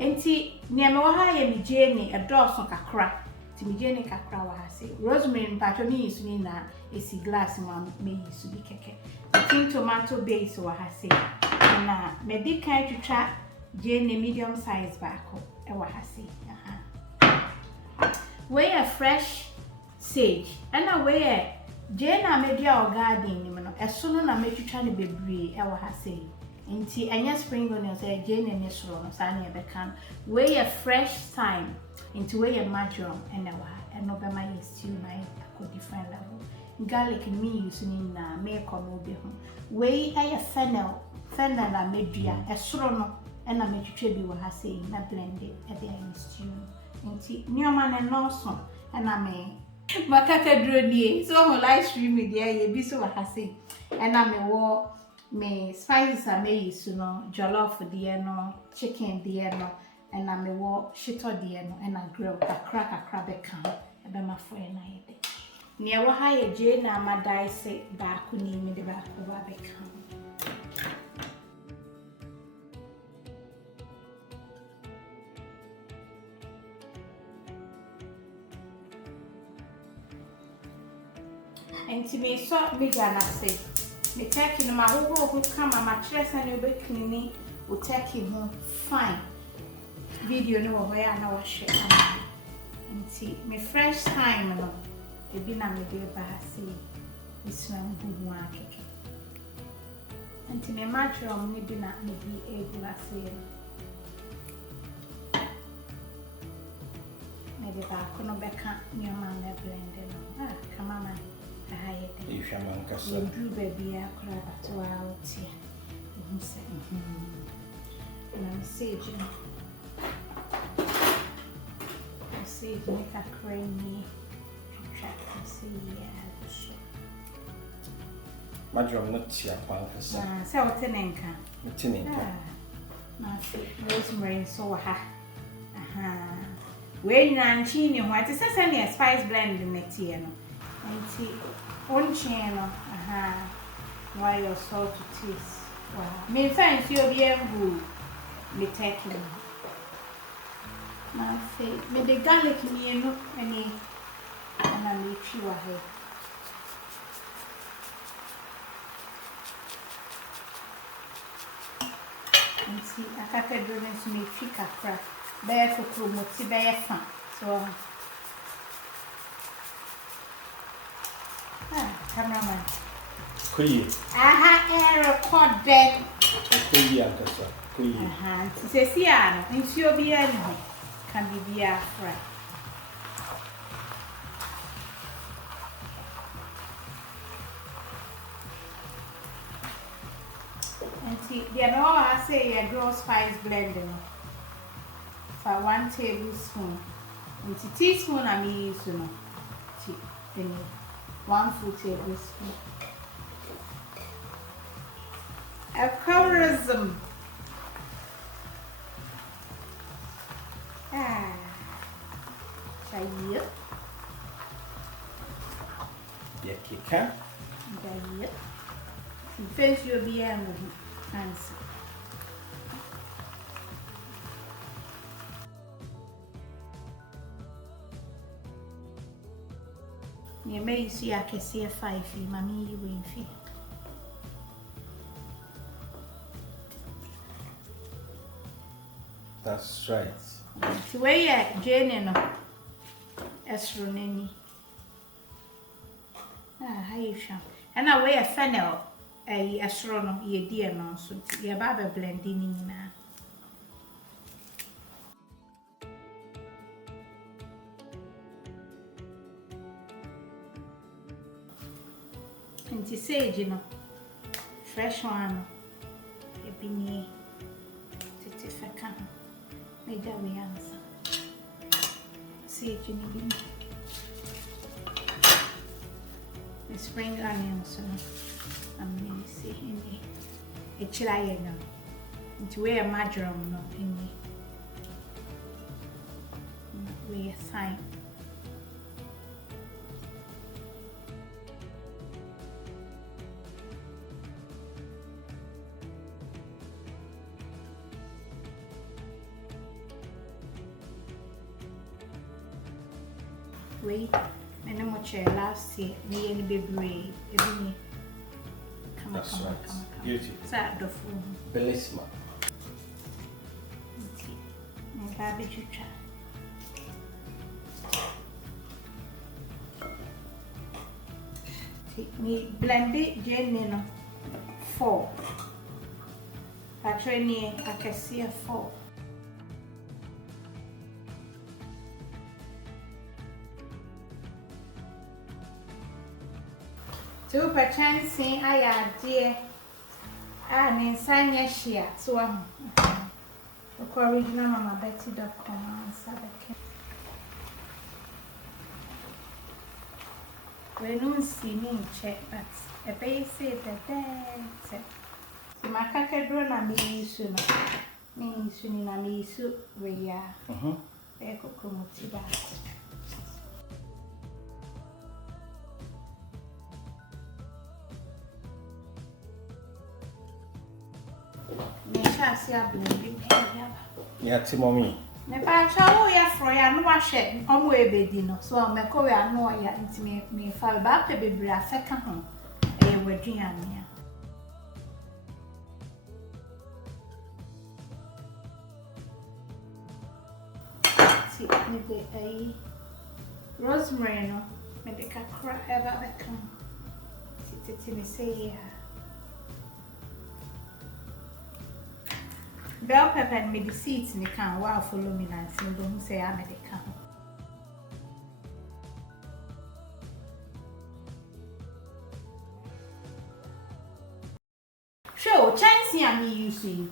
enti nia me wa ha ye mi jeni edoso kakra ti mi jeni kakra wa ha se rosemary mpacho ni yisu ni na esi glass ma me yisu bi keke tin tomato base wa ha se na me di kan twitwa jeni medium size baako e wa ha se we a fresh sage and we a jena media or garden ni no eso no na metwitwa ne bebre e wa ha se nti anya spring onions e jena ne soro no sa na e be kan we a fresh thyme nti we a marjoram and wa eno be ma ye stew na ko different level garlic me use ni na me ko no be ho we a fennel na medua e soro no e na metwitwa bi wa ha se na blend e de in stew nti nioma ne no so e na me makata droni so ho live stream media ye bi so wa ha se e na me wo me spices are me use no jollof de no chicken de no and na me wo shito de no and na grill kakra be kan e be ma fo e na ye de ne wo ha ye je na ma dice ba ku ni me de ba ko ba be kan enti me so me gana se me take no ma ho kama ma kire sa ne obe clean o take ho fine video no wo ya na wo hwe ana enti me fresh time no e bi na me de ba se islam bubu akeke enti me marjoram ni bi na me bi e gula se me de ba ko no beka ni o ma na blend no kama ma you shaman kasa you do baby akra batwa otia you say na sage make a creamy check and see marjoram not tia kwan kasa say what nenka na rosemary so ha we na nchi ni ho ati sese na spice blend netie no nti oncheno why your salt to taste wow me fancy obi engu me take na say me the garlic me no ani na me twi wa he nti akaka do ne so me twi kakra be kokro moti be fa so cameraman kuyi recorded kuyi akasa kuyi sesi ano nsuo bi ani ho kan bibia fra anti dia no I say a grow spice blend no for 1 tablespoon anti teaspoon ami use no ti any 1 full tablespoon. Alcoholism. Chai. Ya kika. Daí. Fez eu bien answer. You may see I can see a 5 feet, mommy, you win fee. That's right. The way Jane no Esroneni. How you shall. And I wear a fennel, a astronom, ye dear nonsense, ye baba blending in now. And to say, you know, fresh one, a beanie, if I can, make that way answer. See it, you need the spring onions, and see in the chili, into where marjoram, no, in the way a sign. Wait, and then what you last year, me and baby, every come on, That's come on, right. come on. Beauty. Sat the phone. Bellissima. Garbage you try. Me blend it, Jenny, no 4. Actually, I can see a 4. So, perchance, I am dear. And in Sanya Shia, so I'm original Mama Betty.com answer the we don't see me check, but a base said that the macaca na me soon. Me soon in a me soup where Echo Comotida. Meshasia blending here. Yeah, Timmy. Me pa chawo ya fro ya no ahwe omo ebedi no so me ko ya no ya ntime me fa ba pe bebre afeka ho e waduane ya si me de ai rosemary no me de kakra eba beka titi me say ya bell pepper and me the seeds ni can wow follow me and see don't say I made it come. Sure, chance ya me using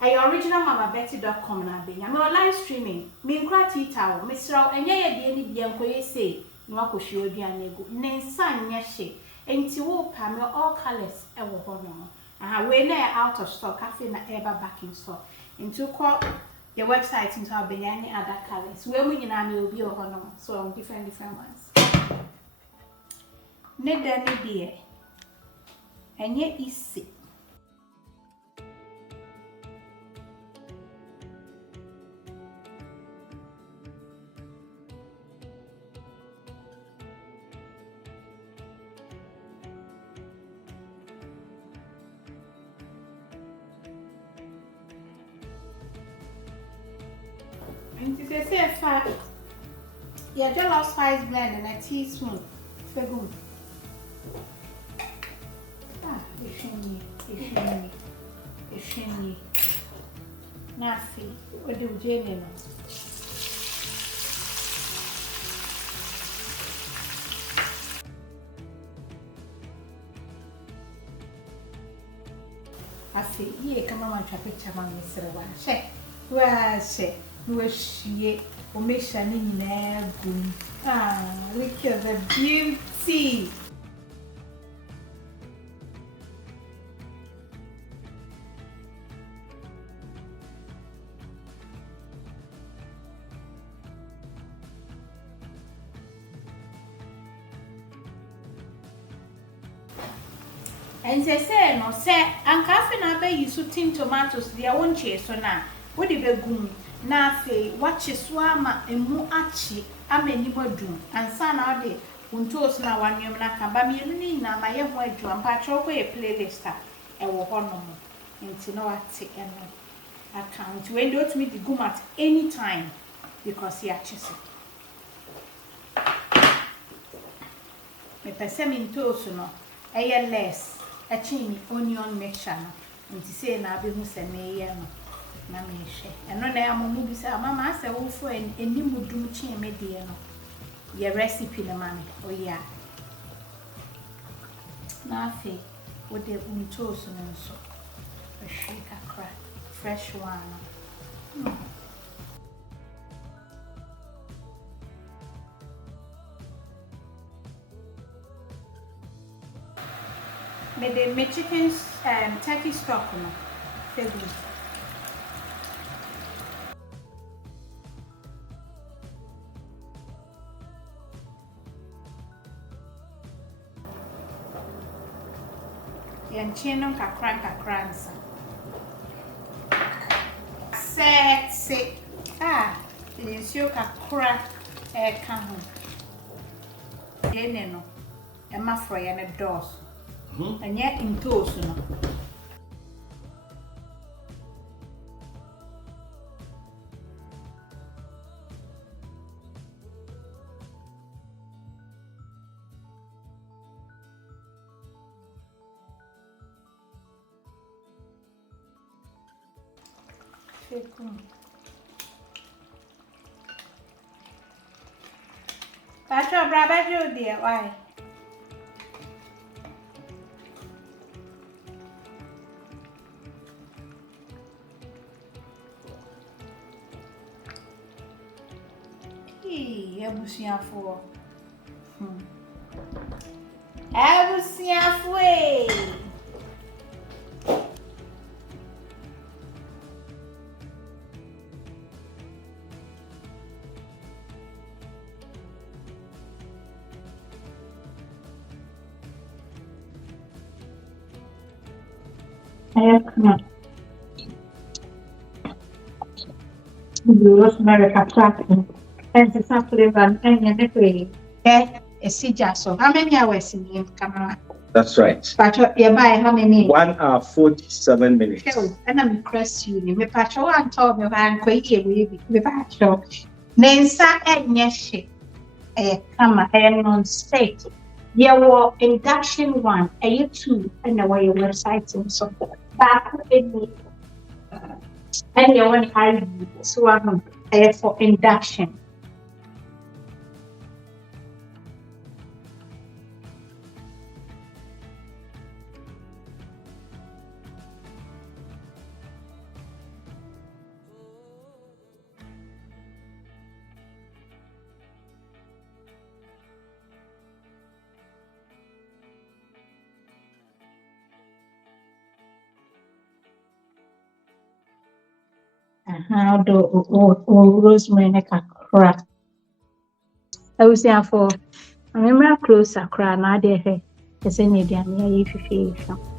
a original mamabetty.com na be. I'm live streaming. Me nkra tita wo. Me sraw enye ye de ni bia nkoye say no akohwe oduane gu. Ne nsa nya hye. Enti wo pa me all colors e wo ho no. We na out of stock. Cafe na ever back in stock. Into call your website into our any other colors. We mu nyina me obi o no. So different ones. Ne da ne de enye isi. And to say fat, yeah, jollof spice blend and a teaspoon. It's good. It's shiny. Nasty. What do you do? I say, yeah, come on, try picture on Mr. One. Check. Well, check. No, she will make Shani good. Look at the beauty. And they say, no, say, and Catherine Abbey, you so tin tomatoes, they won't chase so now. What did they go? Na fe wache swama emu achi ameni modum ansa na ode untos na wanwem na kamba mienu ni na maye ho adu ampa choko ye playlist e wo ho no nti no ate eno account when do to me the gum at any time because ya chese me pese mi ntos no eye less a chini onion mixture no nti say na be hu se me ye no na me hwe eno na ya momu bi say mama ase wo fo eni mudum chi me de no ye recipe na mama o ya na fe wo de untos no nso a shake akra fresh one me de me chicken turkey stock no fe good. Yanchino kakransa. Set. Yensio kakra kahu. Jane no. Emma fry and a dose. And yet in toast, no. Pacho, brava Judy, why? Abusiafo. Abusiafo. Rosemary Catrack and the sample and the way. A sija so how many hours in the camera? That's right. Pacho, you buy how many? 1 hour 47 minutes. And I'm impressed you. Me Pacho and told me I'm quite a baby. Me Pacho. Nensa and Yeshi. A camera and on state. There were induction 1, a 2, and away your website and so forth. Back in me. And you want to so I'm for induction. How do Rosemary Kakra? I was there for I remember close Accra, now they say, the same idea, if you feel.